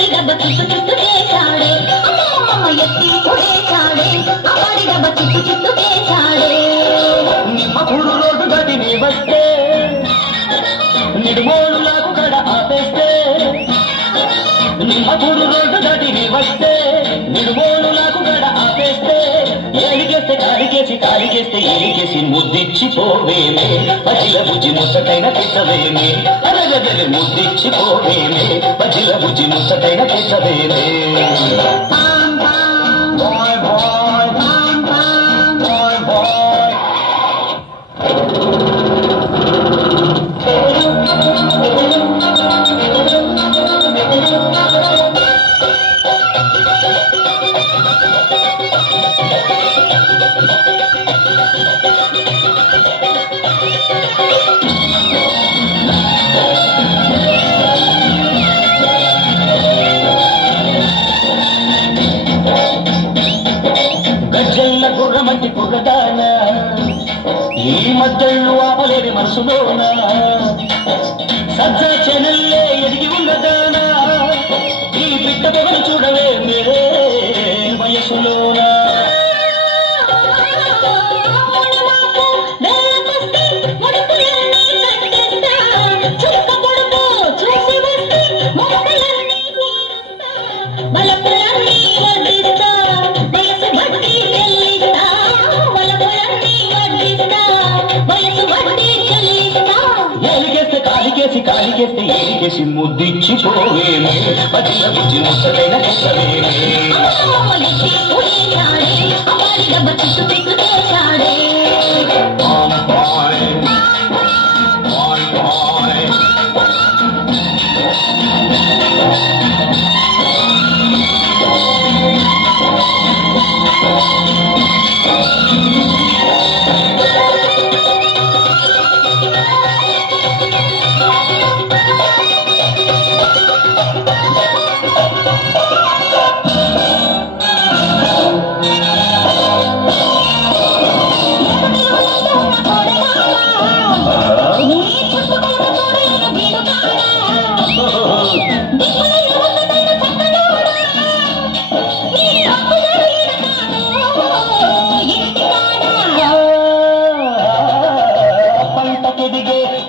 అమ్మాడి డబ్బ చిత్తు చిత్తు చేశాడే అమ్మ ఎత్తి కొడేశాడే అమ్మాడి డబ్బ చిత్తు చిత్తు చేశాడే నిమ్మకూడు రోడ్డు గది నీ వస్తే నిడుమోడులకు కడ ఆపేస్తే నిమ్మకూడు రోడ్డు గది నీ వస్తే నిడుమోడులకు కడ ఆపేస్తే ఏలిగేస్తే కాలిగేస్తే ఏలిగేసి ముద్దిచ్చిపోవేమే పజిల బుజ్జి ముసటైన పిసవేమే అరగదలి ముద్దిచ్చిపోవేమే పజిల బుజ్జి ముసటైన పిసవేమే గజ్జల్ల గుర్రమంటి కుర్రదాన ఈ మధ్యళ్ళు ఆపలేని మనసులోన సజ్జ చెనల్లే ఎదిగి ఉన్నదానా ఈ బిడ్డ పొగలు చూడవే మీరే వయసులోన కాలికేస్తే ఏలికేసి ముద్దిచ్చిపోవేమే పజిల బుజ్జి ముసటైన పిసవేమే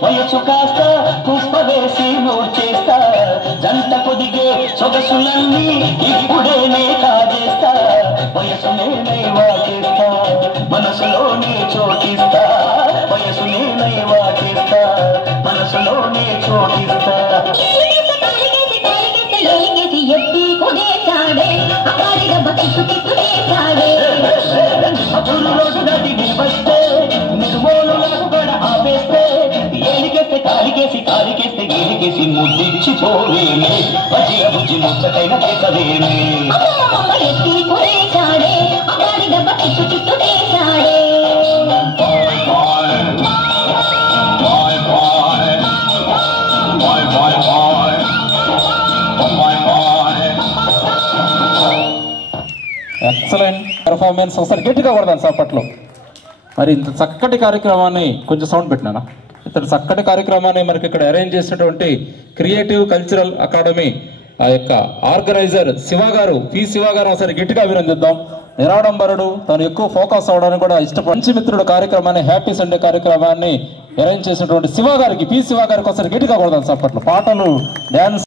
వయసు కాస్త పుష్ప వేసి నోచేస్తా జంట కొదిగే సొగసులన్నీ ఇప్పుడేనే కాజేస్తా వయసు నేనై వాటిస్తా మనసులోనే చోటిస్తా వయసు నేనై వాటిస్తా మనసులోనే చోటిస్తా ఎత్తి కొడేశాడే అమ్మాడి డబ్బ చిత్తు చిత్తు చేశాడే అప్పుడు రోజు గది వస్తే నిర్మూలకు గడ ఆపేస్తే ఏలికేస్తే కాలికేస్తే ఏలికేసి ముద్దిచ్చిపోవేమే పజిల బుజ్జి ముచ్చటైన పిసవేమే ఎత్తి కొడేశాడే అమ్మాడి డబ్బ చిత్తు చిత్తు చేశాడే ఎక్సలెంట్ పెర్ఫార్మెన్స్. ఒకసారి గట్టిగా కొడదాను చప్పట్లో. మరి ఇంత చక్కటి కార్యక్రమాన్ని కొంచెం సౌండ్ పెట్టినానా, ఇంత చక్కటి కార్యక్రమాన్ని మనకి ఇక్కడ అరేంజ్ చేసినటువంటి క్రియేటివ్ కల్చరల్ అకాడమీ ఆ యొక్క ఆర్గనైజర్ శివ గారు, పి శివ గారు ఒకసారి గట్టిగా అభినందిద్దాం. నిరాడంబరుడు, తను ఎక్కువ ఫోకస్ అవడానికి కూడా మంచి మిత్రుడు కార్యక్రమాన్ని, హ్యాపీ సండే కార్యక్రమాన్ని అరేంజ్ చేసినటువంటి శివ గారికి, పి శివ గారికి ఒకసారి గట్టిగా కొడదాం చప్పట్లు. పాటలు, డ్యాన్స్